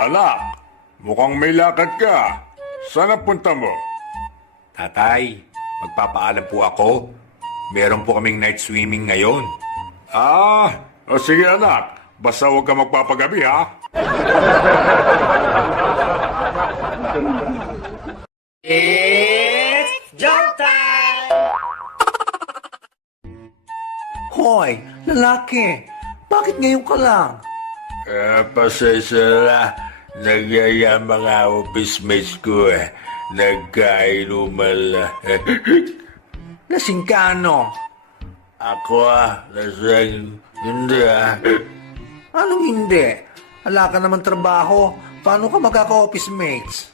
Anak, mukhang may lakad ka. Saan ang punta mo? Tatay, magpapaalam po ako. Meron po kaming night swimming ngayon. O sige anak, basta huwag ka magpapagabi ha. It's jump time! Hoy, lalaki! Bakit ngayon ka lang? Pasensya na. Nagyaya mga office mates ko Nagkainuman na. Lasing ka ano? Ako lasing. Hindi Anong hindi? Wala ka naman trabaho. Paano ka magkaka-office mates?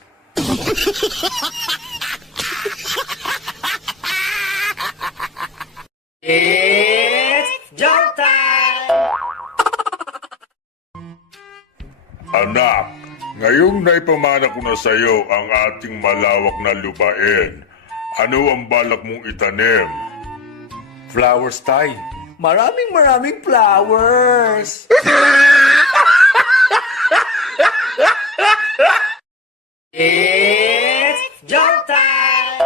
It's jump time! Anak, ngayong naipamana ko na sa'yo ang ating malawak na lupain. Ano ang balak mong itanim? Flowers, Tay. Maraming flowers! It's jump time!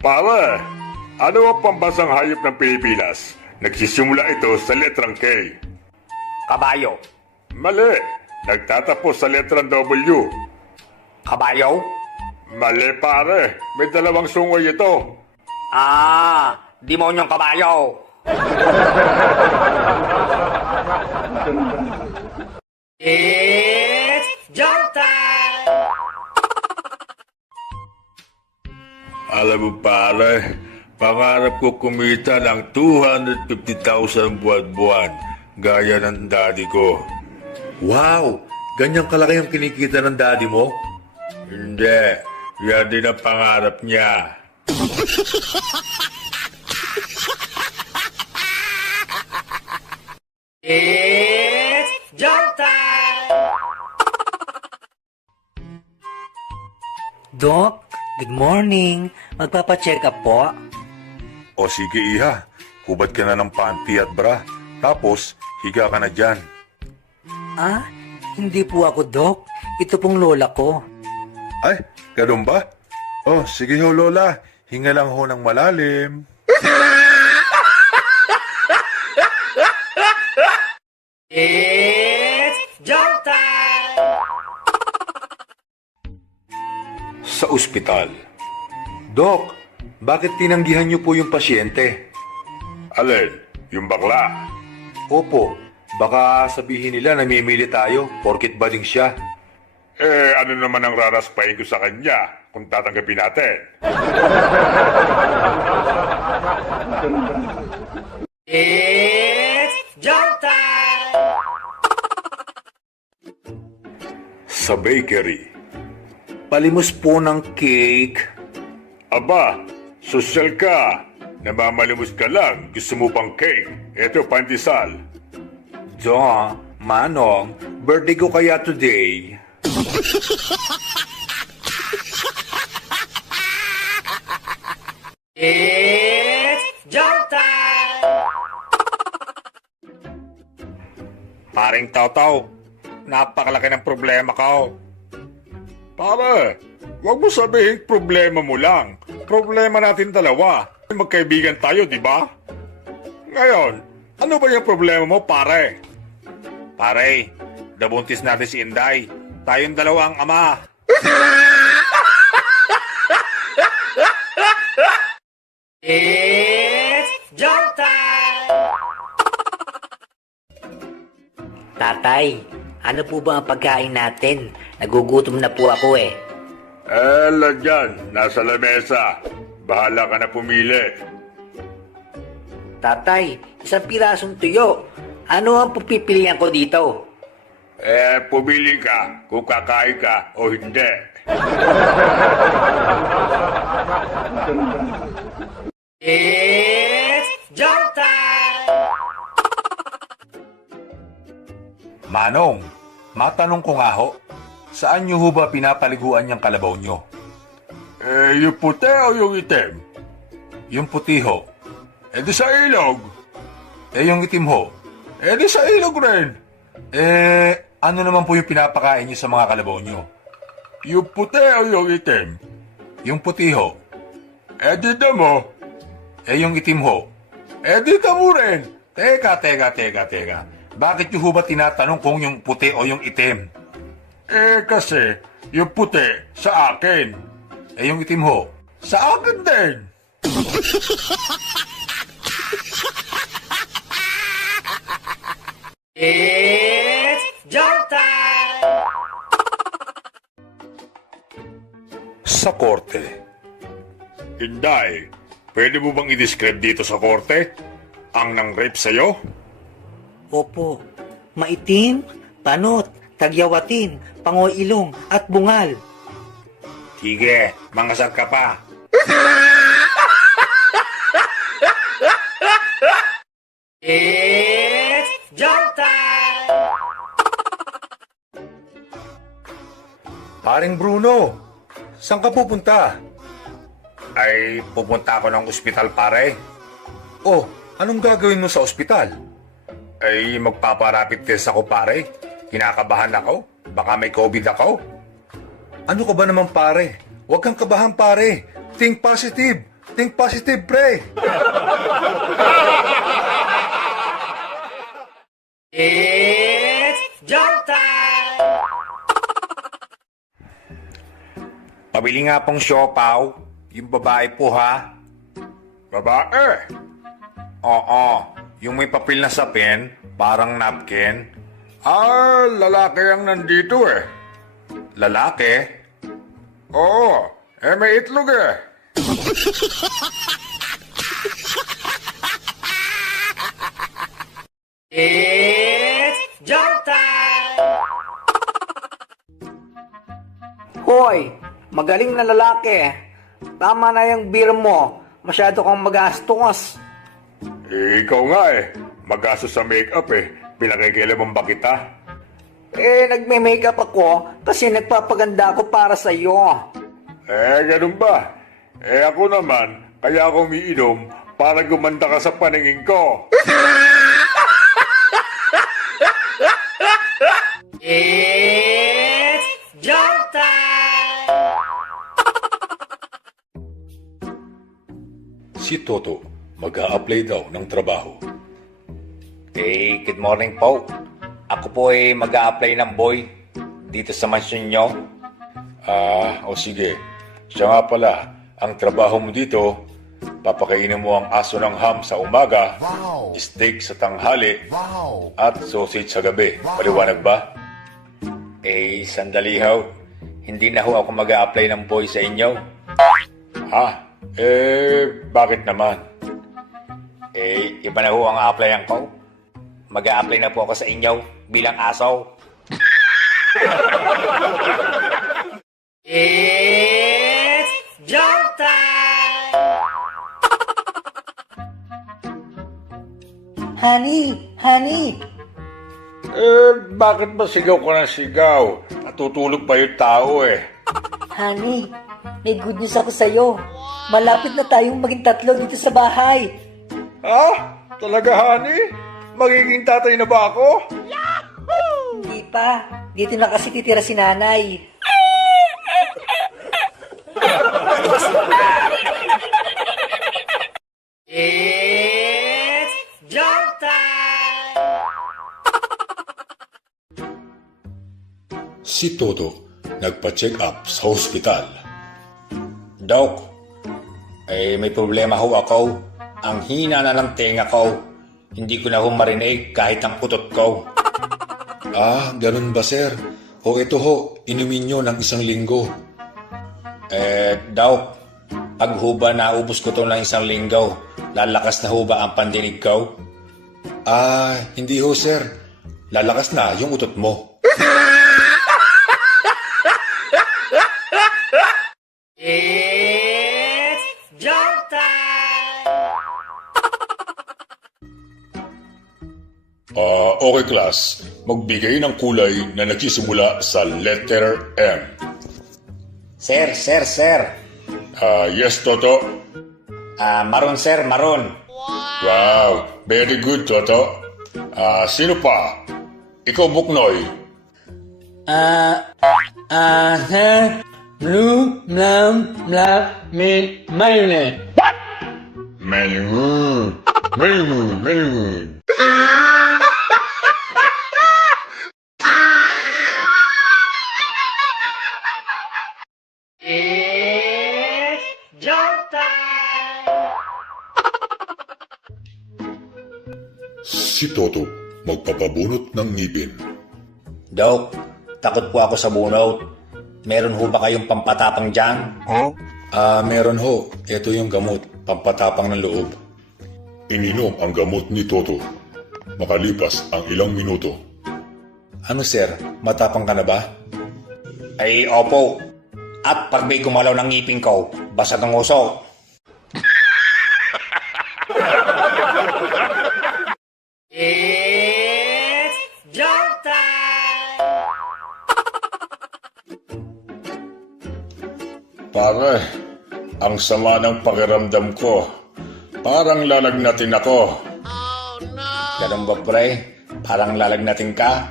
Pare, ano ang pambasang hayop ng Pilipinas? Nagsisimula ito sa letrang K. Kabayo. Mali. Nagtatapos sa letrang W. Kabayo? Mali pare. May dalawang sungay ito. Demonyong kabayo. It's jump time! Alam mo pare, pangarap ko kumita ng 250,000 buwan-buwan gaya ng daddy ko. Wow! Ganyang kalaki ang kinikita ng daddy mo? Hindi. Yan din ang pangarap niya. It's jump time! Doc, good morning. Magpapacheck up po. O sige iha, hubad ka na ng panty at bra. Tapos, higa ka na dyan. Hindi po ako, Doc. Ito pong lola ko. Ay, ganun ba? Oh, sige ho Lola, hinga lang ho ng malalim. It's jump time! Sa ospital. Dok, bakit tinanggihan niyo po yung pasyente? Alin? Yung bakla? Opo, baka sabihin nila namimili tayo porkit bading siya. Ano naman ang raraspain ko sa kanya kung tatanggapin natin? It's jump time! Sa bakery. Palimos po ng cake. Aba, sosyal ka. Namamalimos ka lang. Gusto mo pang cake. Ito, pandesal. Doc, Manong, birthday ko kaya today. It's jump time! Paring Taw-Taw, napakalaki ng problema ka. Pare, wag mo sabihin problema mo lang. Problema natin dalawa. Magkaibigan tayo, di ba? Ngayon, ano ba yung problema mo, pare? Pare, nabuntis natin si Inday. Tayong dalawa ang ama. It's jump time! Tatay, ano po ba ang pagkain natin? Nagugutom na po ako eh. Dyan, nasa lamesa. Bahala ka na pumili. Tatay, isang pirasong tuyo. Ano ang pupipilian ko dito? Pumili ka kung kakain ka o hindi. It's jump time! Manong, matanong ko nga ho, saan niyo ho ba pinapaliguan niyang kalabaw niyo? Yung puti o yung itim? Yung puti ho. Di sa ilog. Yung itim ho. Di sa ilog rin. Ano naman po yung pinapakain niyo sa mga kalabaw niyo? Yung puti o yung itim? Yung puti ho. Dito mo. Yung itim ho. Dito mo rin. Teka. Bakit niyo ho ba tinatanong kung yung puti o yung itim? Kasi yung puti sa akin. Yung itim ho. Sa akin din. It's joke time! Sa korte. Inday, pwede mo bang i-describe dito sa korte ang nang-rape sa'yo? Opo, maitim, panot, tagyawatin, pangoilong at bungal. Sige, mangasar ka pa. It's joke time! Paring Bruno, saan ka pupunta? Ay, pupunta ako ng ospital pare. Oh, anong gagawin mo sa ospital? Ay, magpaparapid test ako pare. Kinakabahan ako. Baka may COVID ako. Ano ka ba naman pare? Huwag kang kabahan pare. Think positive. Think positive, pre. It's joke time! Pabili nga pong siopaw. Yung babae po ha. Babae? Oo. Yung may papel na sapin, parang napkin. Lalaki ang nandito eh. Lalaki? Oo. May itlog eh. It's joke time! Hoy, magaling na lalaki. Tama na yung beer mo. Masyado kang magastos. Ikaw nga eh. Magastos sa makeup eh. Pinakikialaman ba kita? Nagme-makeup ako kasi nagpapaganda ako para sa'yo. Ganun ba? Ako naman, kaya ako umiinom para gumanda ka sa paningin ko. It's joke time! Si Toto, mag-a-apply daw ng trabaho. Good morning po. Ako po ay mag-a-apply ng boy dito sa mansyon nyo. Sige. Siya nga pala, ang trabaho mo dito, papakainin mo ang aso ng ham sa umaga, steak sa tanghali, at sausage sa gabi. Maliwanag ba? Sandali ho. Hindi na ho ako mag-a-apply ng boy sa inyo. Bakit naman? Iba na ho ang a-applyan ko. Mag-a-apply na po ako sa inyo bilang aso. It's joke time! Honey! Bakit ba sigaw ka ng sigaw? Natutulog pa yung tao eh. Honey, may good news ako sa'yo. Malapit na tayong maging tatlo dito sa bahay. Talaga, honey? Magiging tatay na ba ako? Hindi pa. Dito na kasi titira si nanay. It's joke time! Si Toto, nagpa-check up sa hospital. Doc, may problema ho ako. Ang hina na ng tenga ko. Hindi ko na ho marinig kahit ang utot ko. Ganun ba, sir? O ito ho, inumin nyo ng 1 linggo. Doc, pag ho ba naubos ko to ng 1 linggo, lalakas na ho ba ang pandinig ko? Hindi ho, sir. Lalakas na yung utot mo. It's joke time! Okay class, magbigay ng kulay na nagsisimula sa letter M. Sir. Yes, Toto? Maroon, sir, maroon. Wow, very good, Toto. Sino pa? Ikaw, Buknoy. Blue, blam, black, mint, mayonnaise. Mayroon. It's joke time! Si Toto magpapabunot ng ngipin. Dok, takot po ako sa bunot. Meron ho ba kayong pampatapang dyan? Meron ho. Ito yung gamot, pampatapang ng loob. Ininom ang gamot ni Toto. Makalipas ang ilang minuto. Ano sir, matapang ka na ba? Ay, opo. At pag may gumalaw ng ngipin ko, basag ang uso. It's joke time! Pare, ang sama ng pakiramdam ko. Parang lalagnatin ako. Ganun ba, pre? Parang lalagnatin ka?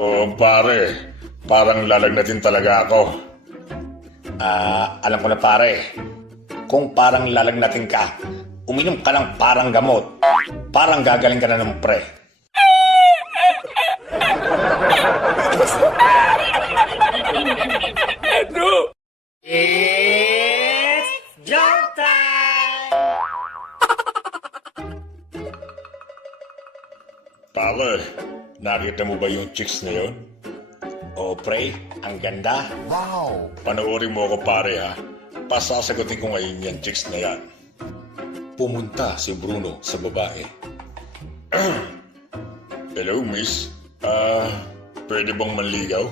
Oo pare, parang lalagnatin talaga ako. Alam ko na, pare. Kung parang lalagnatin ka, uminom ka ng parang gamot. Parang gagaling ka na ng pre. It's joke time! Pare, nakita mo ba yung chicks na yun? O, pre, ang ganda. Panoorin mo ako pare ha. Pasasagutin ko ngayon yung chicks na yan. Pumunta si Bruno sa babae. Hello miss, pwede bang manligaw?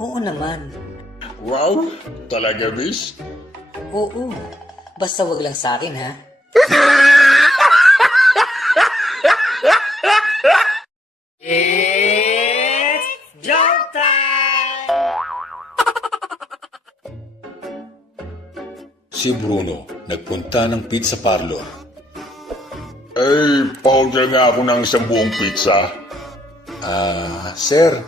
Oo naman. Wow, talaga miss? Oo. Basta wag lang sa akin, ha? It's joke time! Si Bruno nagpunta ng pizza parlor. Eh, pa-order nga ako ng 10 pizza. Sir,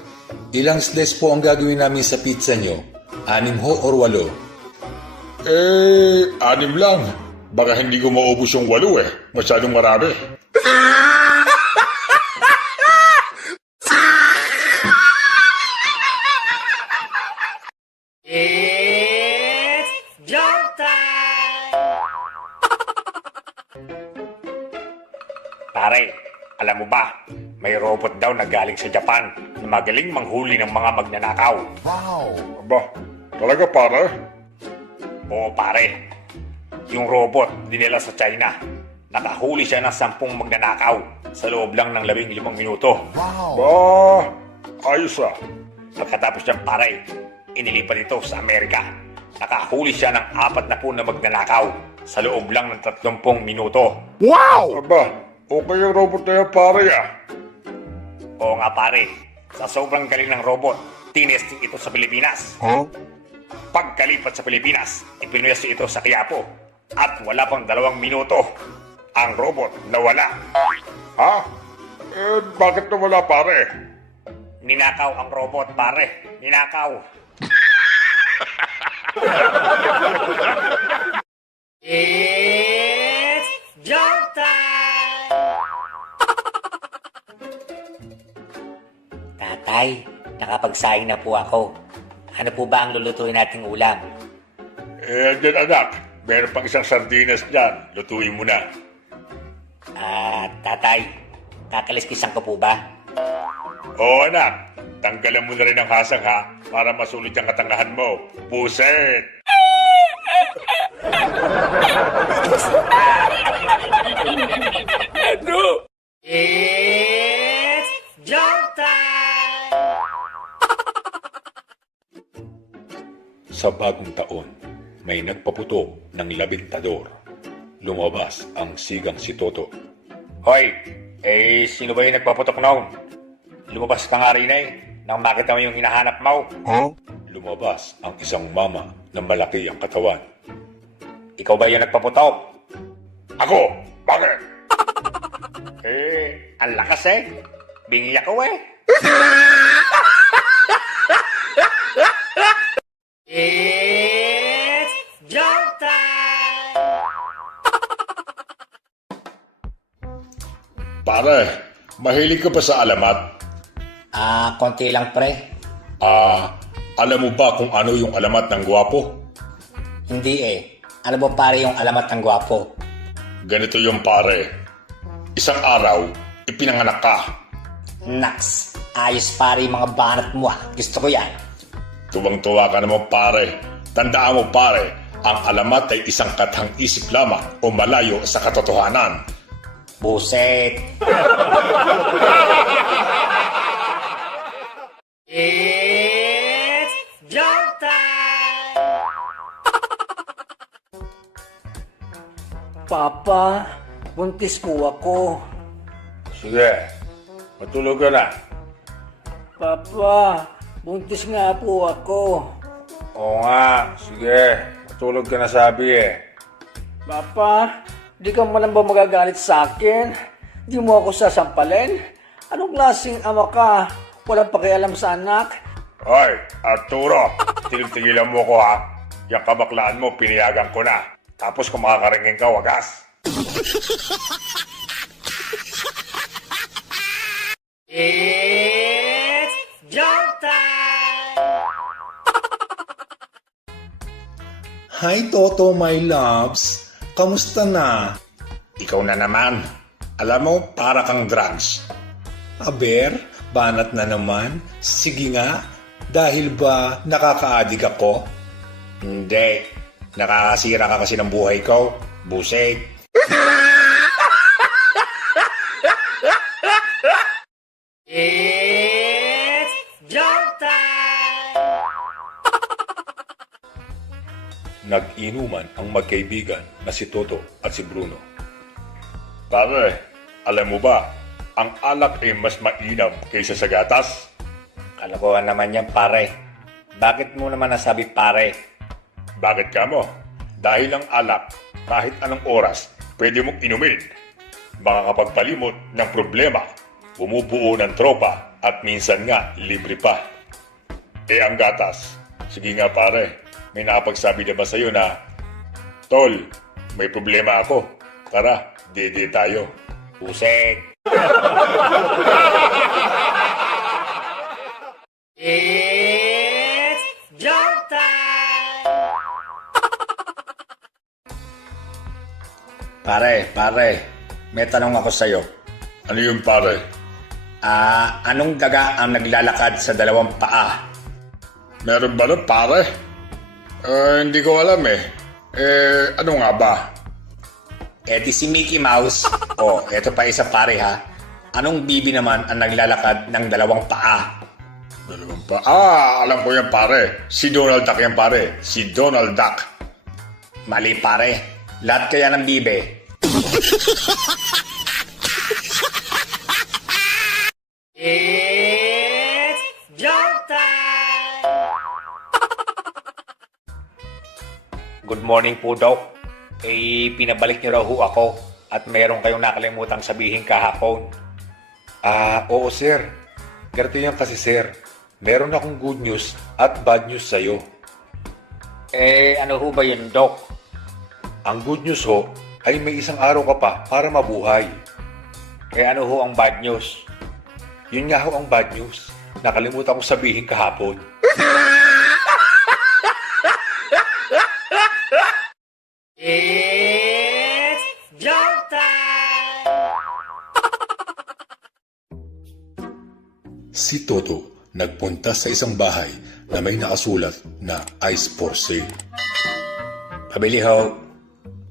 ilang slice po ang gagawin namin sa pizza nyo? 6 ho or 8? 6 lang. Baka hindi ko maubos yung 8 eh. Masyadong marami. It's joke time! Pare, alam mo ba, may robot daw na galing sa Japan na magaling manghuli ng mga magnanakaw. Aba, talaga pare? Oo, pare. Yung robot dinala sa China. Nakahuli siya ng 10 magnanakaw sa loob lang ng 15 minuto. Ba, ayos ah. Pagkatapos niyang pare, inilipat ito sa Amerika. Nakahuli siya ng 40 na magnanakaw sa loob lang ng 30 minuto. Aba, okay yung robot na yan pare ah. Oo nga pare, sa sobrang galing ng robot, tinesting ito sa Pilipinas. Pagkalipat sa Pilipinas, ipinuyas ito sa Quiapo. At wala pang 2 minuto, ang robot nawala. Ha? Bakit nawala pare? Ninakaw ang robot, pare. Ninakaw. It's joke time! Tatay, nakapagsaing na po ako. Ano po ba ang lulutuin nating ulam? Dyan anak, meron pang isang sardinas dyan. Lutuin mo na. Tatay, kakaliskisan ko po ba? Oo anak, tanggalan mo na rin ang hasang ha, para masulit ang katangahan mo. Puset! It's joke time! Sa bagong taon, may nagpaputok ng labintador. Lumabas ang sigang si Toto. Hoy, sino ba yung nagpaputok noon? Lumabas ka nga rin nang makita mo yung hinahanap mo. Lumabas ang isang mama na malaki ang katawan. Ikaw ba yung nagpaputok? Ako! Bakit? Ang lakas Bingi ako eh. It's joke time! Pare, mahilig ka pa sa alamat? Konti lang pre. Alam mo ba kung ano yung alamat ng gwapo? Hindi eh. Ano ba pare yung alamat ng gwapo? Ganito yung pare. Isang araw, ipinanganak ka. Naks, ayos pare yung mga banat mo ah. Gusto ko yan. Tuwang-tuwa ka naman pare. Tandaan mo pare, ang alamat ay isang katang isip lamang o malayo sa katotohanan. Buset. It's joke time! Papa, buntis po ako. Sige, matulog ka na. Papa, buntis nga po ako. Oo nga, sige. Matulog ka na sabi eh. Papa, di ka man lang ba magagalit sa akin? Di mo ako sasampalin? Anong klaseng ama ka? Walang pakialam sa anak? Hoy, Arturo, tigil-tigilan mo ko ha. Yung kabaklaan mo, piniyagan ko na. Tapos kung makakaringin ka, wagas. It's joke time! Hi Toto, my loves. Kamusta na? Ikaw na naman. Alam mo, para kang drugs. Aber, banat na naman. Sige nga, dahil ba nakaka-addict ako? Hindi. Nakakasira ka kasi ng buhay ko. Buset. It's joke time! Nag-inuman ang magkaibigan na si Toto at si Bruno. Pare, alam mo ba, ang alak ay mas mainam kaysa sa gatas? Kalokohan naman yan pare. Bakit mo naman nasabi pare? Bakit ka mo? Dahil ang alak, kahit anong oras, pwede mong inumin. Makakapagpalimot ng problema, bumubuo ng tropa, at minsan nga, libre pa. Eh ang gatas, sige nga pare, may nakapagsabi na ba sa'yo na, Tol, may problema ako. Tara, dede tayo. Buset. It's joke time! Pare, may tanong ako sa'yo. Ano yung pare? Anong daga ang naglalakad sa dalawang paa? Meron ba nun pare? Hindi ko alam eh. Ano nga ba? Di si Mickey Mouse. Eto pa isa pare ha. Anong bibi naman ang naglalakad ng dalawang paa? Dalawang pa. Alam ko yan pare. Si Donald Duck yan pare. Si Donald Duck. Mali pare. Lahat kaya ng bibe. It's joke time! Good morning po, Doc. Pinabalik niyo raw ho ako at meron kayong nakalimutang sabihin kahapon. Oo sir. Ganito yan kasi sir. Meron akong good news at bad news sa'yo. Ano ho ba yun, Doc? Ang good news ho ay may isang araw ka pa para mabuhay. Ano ho ang bad news? Yun nga ho ang bad news. Nakalimutan ko sabihin kahapon. It's joke time! Si Toto nagpunta sa isang bahay na may nakasulat na Ice for Sale. Pabili ho.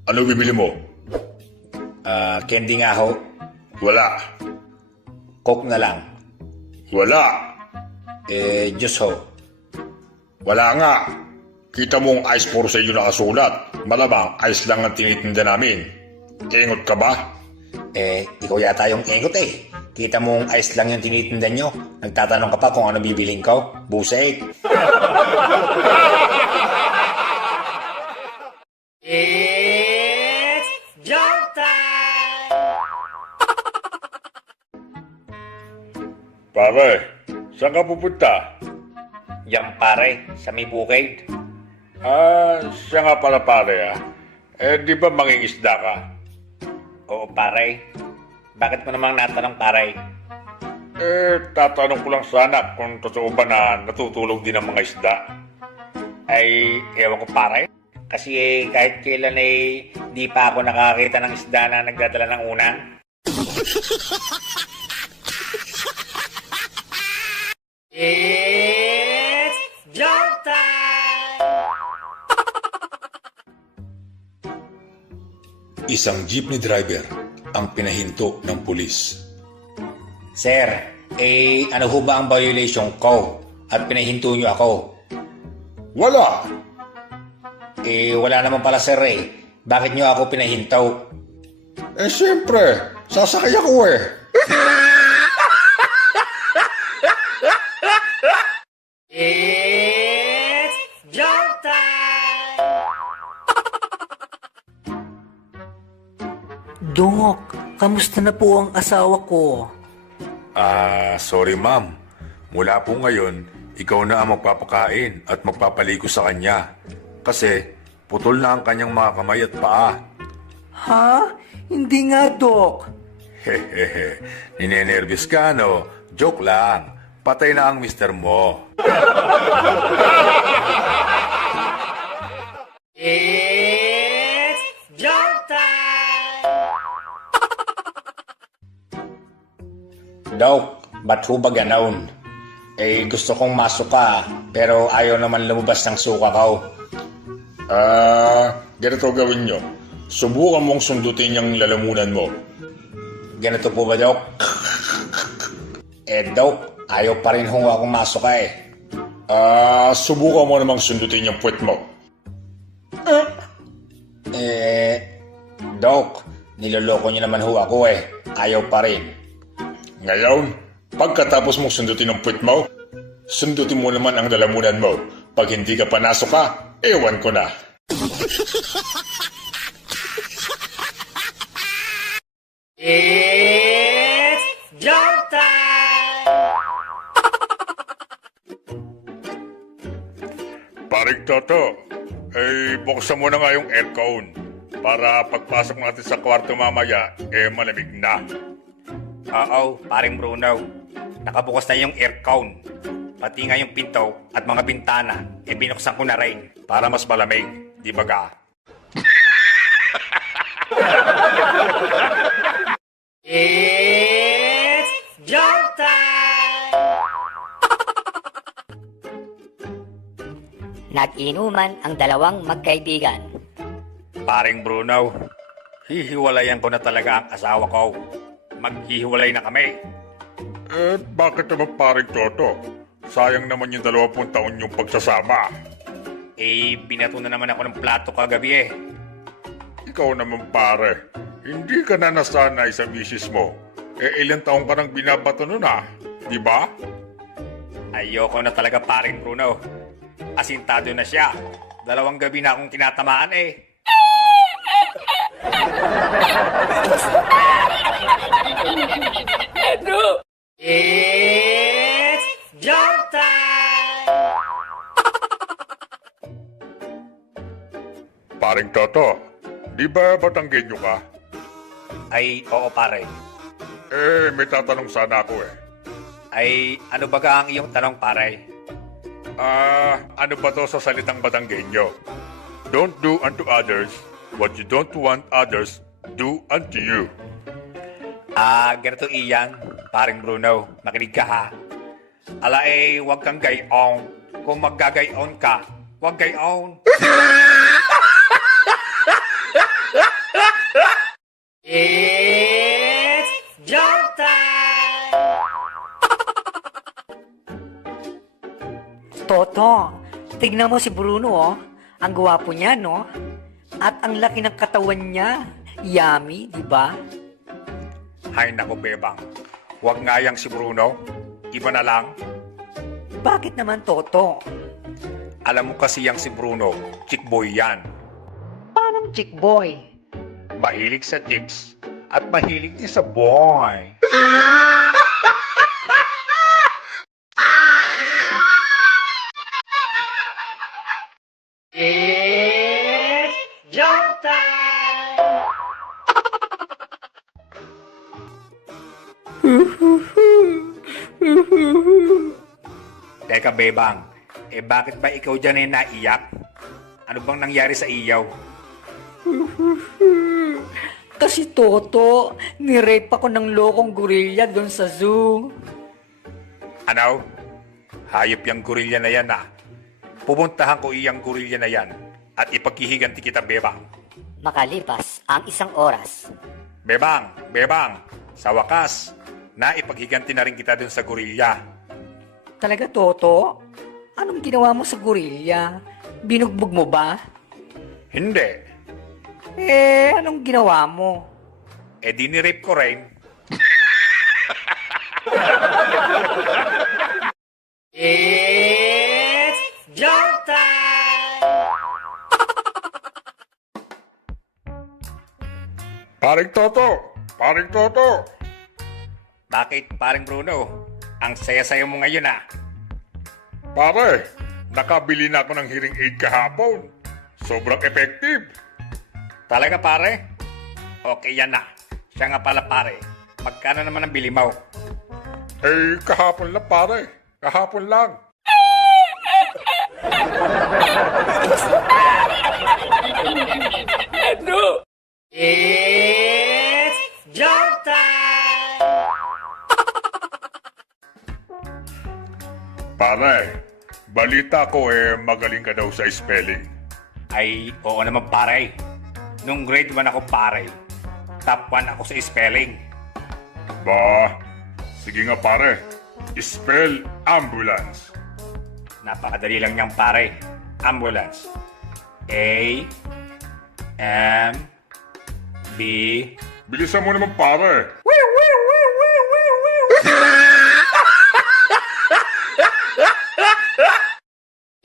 Ano bibili mo? Candy nga ho. Wala. Coke na lang. Wala. Juice ho. Wala nga. Kita mo ang ice for sale yung nakasulat. Malamang ice lang ang tinitinda namin. Engot ka ba? Ikaw yata yung engot eh. Kita mo ang ice lang yung tinitinda nyo. Nagtatanong ka pa kung ano bibiling ko. Buset. It's joke time! Pare, saan ka pupunta? Yang pare, sa may bukid. Siya nga pala pare di ba mangingisda ka? Oo pare. Bakit mo namang natanong pare? Tatanong ko lang sana kung totoo ba na natutulog din ang mga isda. Ay, ewan ko pare. Kasi kahit kailan di pa ako nakakita ng isda na nagdadala ng unang. It's joke time! Isang jeepney driver ang pinahinto ng pulis. Sir, ano ho ba ang violation ko? At pinahinto niyo ako? Wala! Wala naman pala sir Bakit niyo ako pinahinto? Siyempre, sasakay ako It's joke time! Dok, kamusta na po ang asawa ko? Sorry ma'am. Mula po ngayon, ikaw na ang magpapakain at magpapaligo sa kanya. Kasi putol na ang kanyang mga kamay at paa. Ha? Hindi nga, Dok. Hehehe, ninenervyos ka no? Joke lang. Patay na ang mister mo. It's joke time! Dok, ba't ho ba ganoon? Gusto kong masuka, pero ayaw naman lumabas ng suka ko. Ganito gawin nyo. Subukan mong sundutin yung lalamunan mo. Ganito po ba, Dok? Dok, ayaw pa rin ho akong masuka Subukan mo namang sundutin yung puwet mo. Dok, niloloko niyo naman ho ako Ayaw pa rin. Ngayon, pagkatapos mong sundutin ang puwet mo, sundutin mo naman ang lalamunan mo. Pag hindi ka pa nasuka, ewan ko na. It's joke time! Paring Toto, buksan mo na nga yung aircon para pagpasok natin sa kwarto mamaya, malamig na. Oo, paring Bruno. Nakabukas na yung aircon. Pati nga yung pinto at mga bintana, binuksan ko na rin para mas malamig. Di ba ga? It's joke time! Nag-inuman ang dalawang magkaibigan. Paring Bruno, hihiwalayan ko na talaga ang asawa ko. Maghihiwalay na kami. Bakit naman paring Toto? Sayang naman yung 20 taon yung pagsasama. Binato na naman ako ng plato kagabi Ikaw naman pare, hindi ka na nasanay sa misis mo. Ilang taong ka nang binabato nun di ba? Ayoko na talaga paring Bruno. Asintado na siya. 2 gabi na akong tinatamaan It's joke time! Paring Toto, di ba Batanggenyo ka? Ay, oo pare. May tatanong sana ako Ay, ano ba ka ang iyong tanong pare? Ano ba to sa salitang Batanggenyo? Don't do unto others what you don't want others do unto you. Ganito iyan, paring Bruno. Makinig ka ha. Ala wag kang gayon. Kung maggagayon ka, wag gayon. It's joke time! Toto, tignan mo si Bruno, Ang gwapo niya, no? At ang laki ng katawan niya. Yummy, di ba? Hay nako, Bebang. Huwag nga yang si Bruno. Iba na lang. Bakit naman, Toto? Alam mo kasi yang si Bruno, chick boy yan. Paano chick boy? Mahilig sa chicks at mahilig din sa boy. Teka, Bebang. Bakit ba ikaw dyan ay naiyak? Ano bang nangyari sa iyaw? Kasi Toto, nirape ako ng lokong gorilla doon sa zoo. Ano? Hayop yung gorilla na yan Pupuntahan ko iyang gorilla na yan at ipaghihiganti kita, Bebang. Makalipas ang 1 oras. Bebang, sa wakas, naipaghiganti na rin kita dun sa gorilla. Talaga, Toto? Anong ginawa mo sa gorilla? Binugbog mo ba? Hindi. Anong ginawa mo? Dinirape ko rin. It's joke time! Paring Toto! Bakit, paring Bruno? Ang saya-saya mo ngayon Pare, nakabili na ako ng hearing aid kahapon. Sobrang effective. Talaga, pare? Okay, yan na. Siya nga pala, pare. Magkano naman ang bili mo? Kahapon lang pare. Kahapon lang. It's joke time! Pare, balita ko magaling ka daw sa spelling. Ay, oo naman, pare. Nung grade 1 ako, pare. Top 1 ako sa spelling. Ba, sige nga pare. Spell ambulance. Napakadali lang niyang, pare. Ambulance. A, M, B, Bilisan mo naman pare.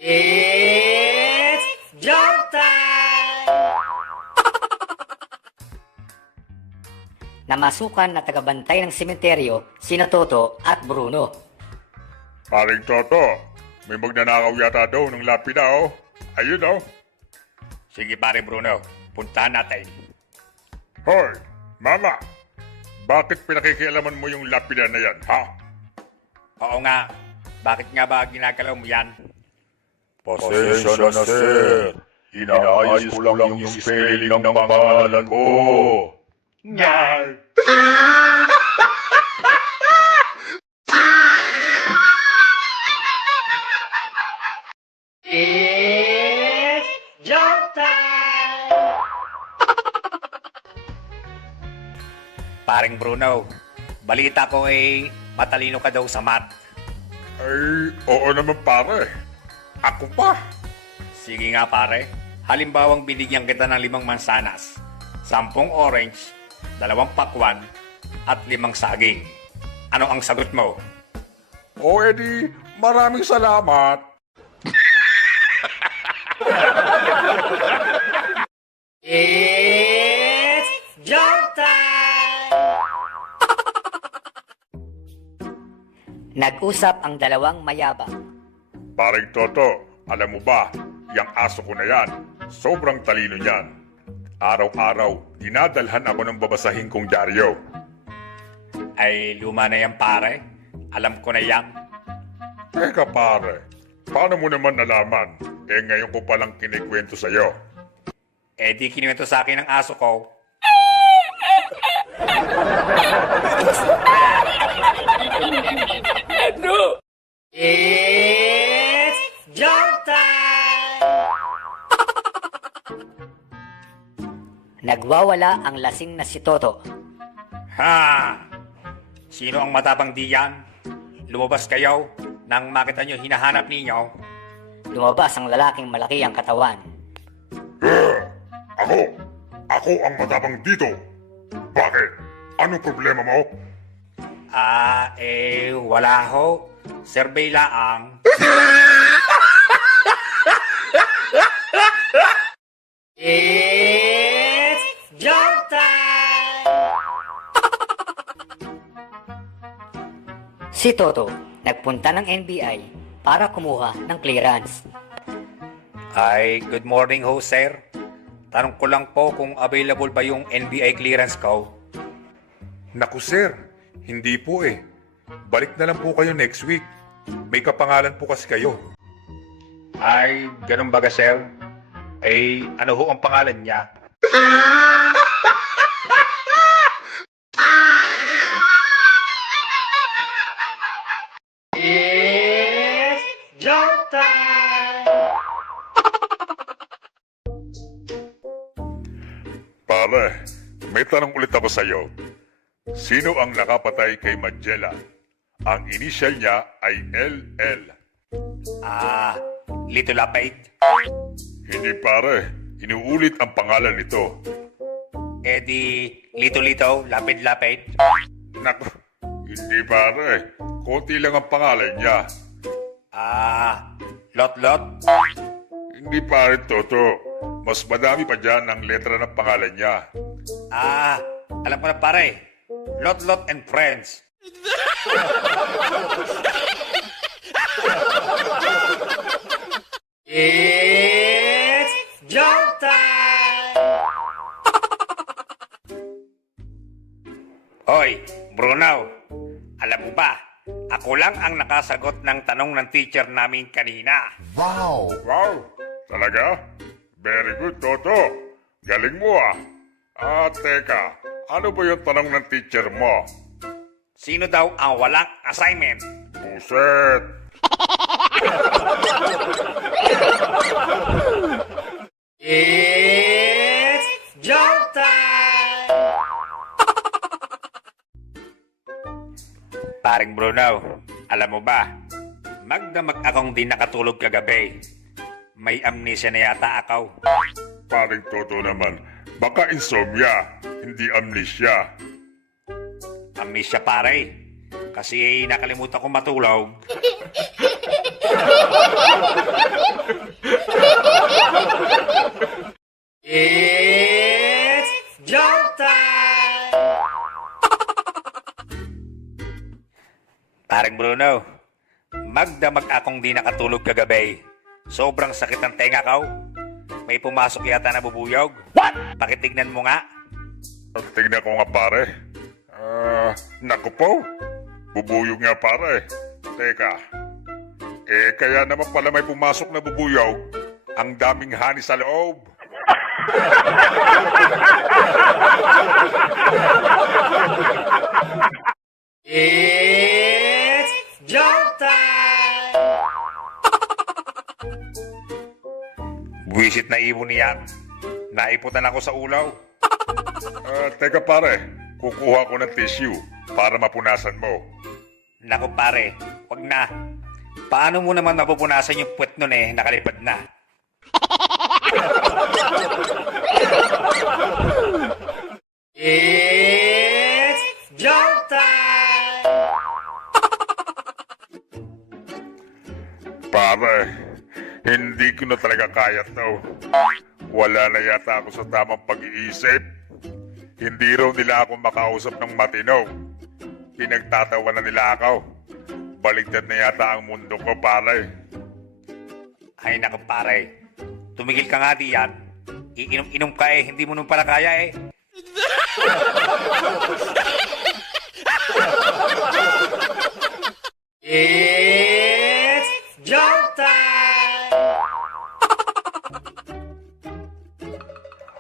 It's joke time! Namasukan na tagabantay ng sementeryo sina Toto at Bruno. Paring Toto, may magnanakaw yata daw ng lapida Ayun Sige, pare Bruno. Puntahan natin. Hoy, mama. Bakit pinakikialaman mo yung lapida na yan, ha? Oo nga. Bakit nga ba ginagalaw mo yan? Pasensya na, sir. Inaayos ko lang yung spelling ng pangalan ko. Nyay! It's joke time! Paring Bruno, balita ko matalino ka daw sa math. Oo naman pare. Ako pa. Sige nga, pare. Halimbawang binigyan kita ng 5 mansanas, 10 orange, 2 pakwan, at 5 saging. Ano ang sagot mo? Edi, maraming salamat. It's joke time! Nag-usap ang dalawang mayabang. Paring Toto, alam mo ba, yung aso ko na yan, sobrang talino niyan. Araw-araw, dinadalhan ako ng babasahin kong dyaryo. Ay, luma na yan, pare. Alam ko na yan. Teka pare, paano mo naman nalaman? Ngayon ko palang kinikwento sa'yo. Di kiniwento sa akin ng aso ko. It's joke time! Nagwawala ang lasing na si Toto. Ha! Sino ang matapang diyan? Lumabas kayo nang makita nyo hinahanap ninyo. Lumabas ang lalaking malaki ang katawan. Ako ang matapang dito. Bakit? Anong problema mo? Wala ho. Survey laang. It's joke time! Si Toto nagpunta ng NBI para kumuha ng clearance. Ay, good morning ho, sir. Tanong ko lang po kung available ba yung NBI clearance ko. Naku sir, hindi po Balik na lang po kayo next week. May kapangalan po kasi kayo. Ay, ganun ba, sir? Eh, ano ho ang pangalan niya? It's joke time! Pare, may tanong ulit ako sa'yo. Sino ang nakapatay kay Magella? Ang initial niya ay LL. Ah, Lito Lapait. Hindi pare, inuulit ang pangalan nito. Eh di, Lito Lapid. Naku, hindi pare. Konti lang ang pangalan niya. Ah, Lot. Hindi pare, Toto. Mas madami pa dyan ang letra ng pangalan niya. Ah, alam ko na pare. Lot and Friends. It's joke time! Hoy, Bruno. Alam mo ba, ako lang ang nakasagot ng tanong ng teacher namin kanina. Wow! Talaga? Very good, Toto. Galing mo ah. Ah, teka. Ano ba yung tanong ng teacher mo? Sino daw ang walang assignment? Puset! It's joke time! Paring Bruno, alam mo ba, magdamag akong di nakatulog kagabi. May amnesia na yata ako. Paring Toto naman. Baka insomnia, hindi amnesia. Amnesia pare. Kasi nakalimutan ko matulog. It's joke time! Paring Bruno, magdamag akong di nakatulog kagabi. Sobrang sakit ng tenga ko. May pumasok yata na bubuyog. What? Pakitignan mo nga. Tignan ko nga pare. Naku po. Bubuyog nga pare. Teka. Kaya naman pala may pumasok na bubuyog. Ang daming hani sa loob. It's joke time! Buwisit na ibon niyan. Naiputan ako sa ulaw. Teka pare. Kukuha ko ng tissue para mapunasan mo. Naku pare, wag na. Paano mo naman mapupunasan yung puwet nun nakalipad na? It's joke time! Pare, hindi ko na talaga kaya to. Wala na yata ako sa tamang pag-iisip. Hindi raw nila ako makausap ng matino. Pinagtatawa na nila ako. Baligtad na yata ang mundo ko, pare. Ay naku pare, tumigil ka nga diyan. Iinom-inom ka hindi mo nung pala kaya It's joke time!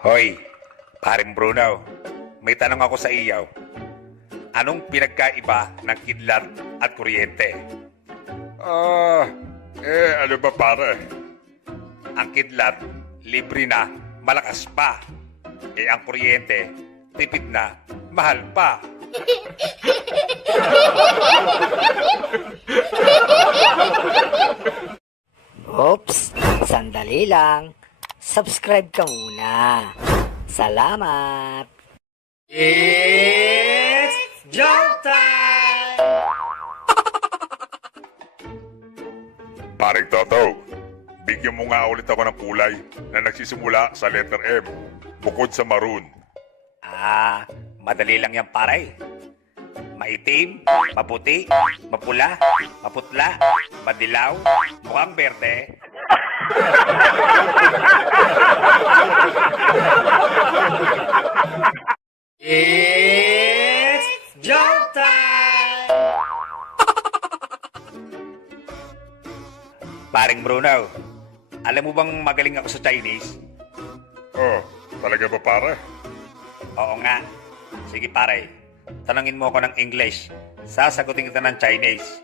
Hoy, paring Bruno, may tanong ako sa iyo. Anong pinagkaiba ng kidlat at kuryente? Ano ba pare? Ang kidlat, libre na, malakas pa. Ang kuryente, tipid na, mahal pa. Oops, sandali lang. Subscribe ka muna. Salamat! It's joke time! Paring Toto, bigyan mo nga ulit ako ng kulay na nagsisimula sa letter M, bukod sa maroon. Madali lang yan pare. Maitim, maputi, mapula, maputla, madilaw, mukhang berde. It's joke time! Paring Bruno, alam mo bang magaling ako sa Chinese? Oh, talaga ba pare? Oo nga. Sige pare, tanungin mo ako ng English. Sasagutin kita ng Chinese.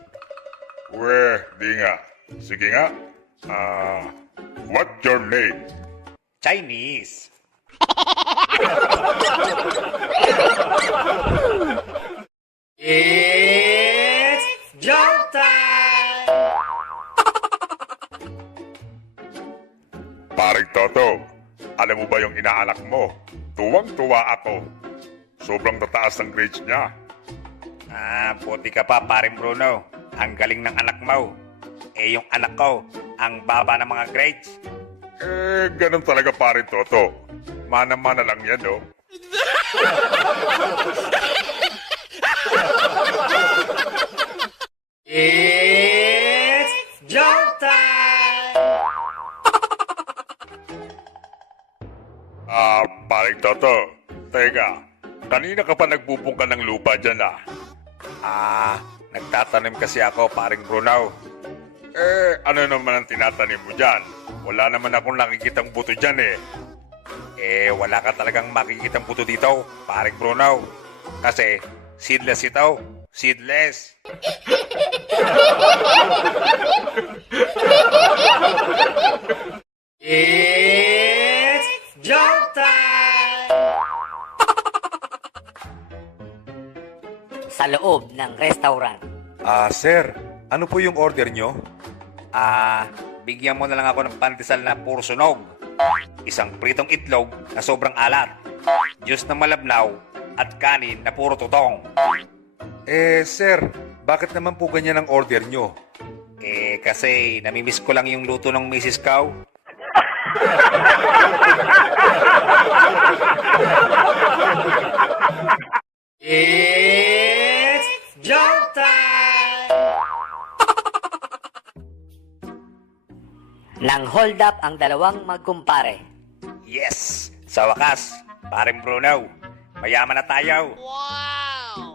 Di nga. Sige nga. What's your name? Chinese. It's joke time! Paring Toto, alam mo ba yung inaanak mo? Tuwang-tuwa ako. Sobrang tataas ng grades niya. Puti ka pa, paring Bruno. Ang galing ng anak mo. Yung anak ko, ang baba ng mga grades. Ganun talaga paring Toto. Mana-mana lang yan, no? It's joke time! Paring Toto. Teka, kanina ka pa nagbubungka ng lupa dyan, Nagtatanim kasi ako, paring Bruno. Ano naman ang tinatanim mo dyan? Wala naman akong nakikitang buto dyan, Wala ka talagang makikitang buto dito, paring Bruno. Kasi, seedless ito. Seedless. It's joke time! Sa loob ng restaurant. Sir, ano po yung order nyo? Bigyan mo na lang ako ng pandesal na puro sunog. Isang pritong itlog na sobrang alat. Diyos na malabnaw at kanin na puro tutong. Sir, bakit naman po ganyan ang order nyo? Kasi namimiss ko lang yung luto ng Mrs. Cow. It's joke time! Nang hold up ang dalawang magkumpare. Yes! Sa wakas, paring Bruno, mayaman na tayo.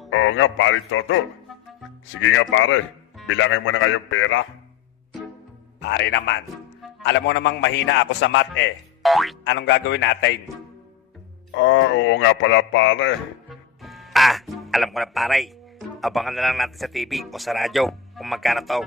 Oo nga, paring Toto. Sige nga, pare. Bilangin mo na ngayong pera. Pare naman, alam mo namang mahina ako sa math Anong gagawin natin? Oo nga pala, pare. Alam ko na pare. Abangan na lang natin sa TV o sa radyo kung magkano to.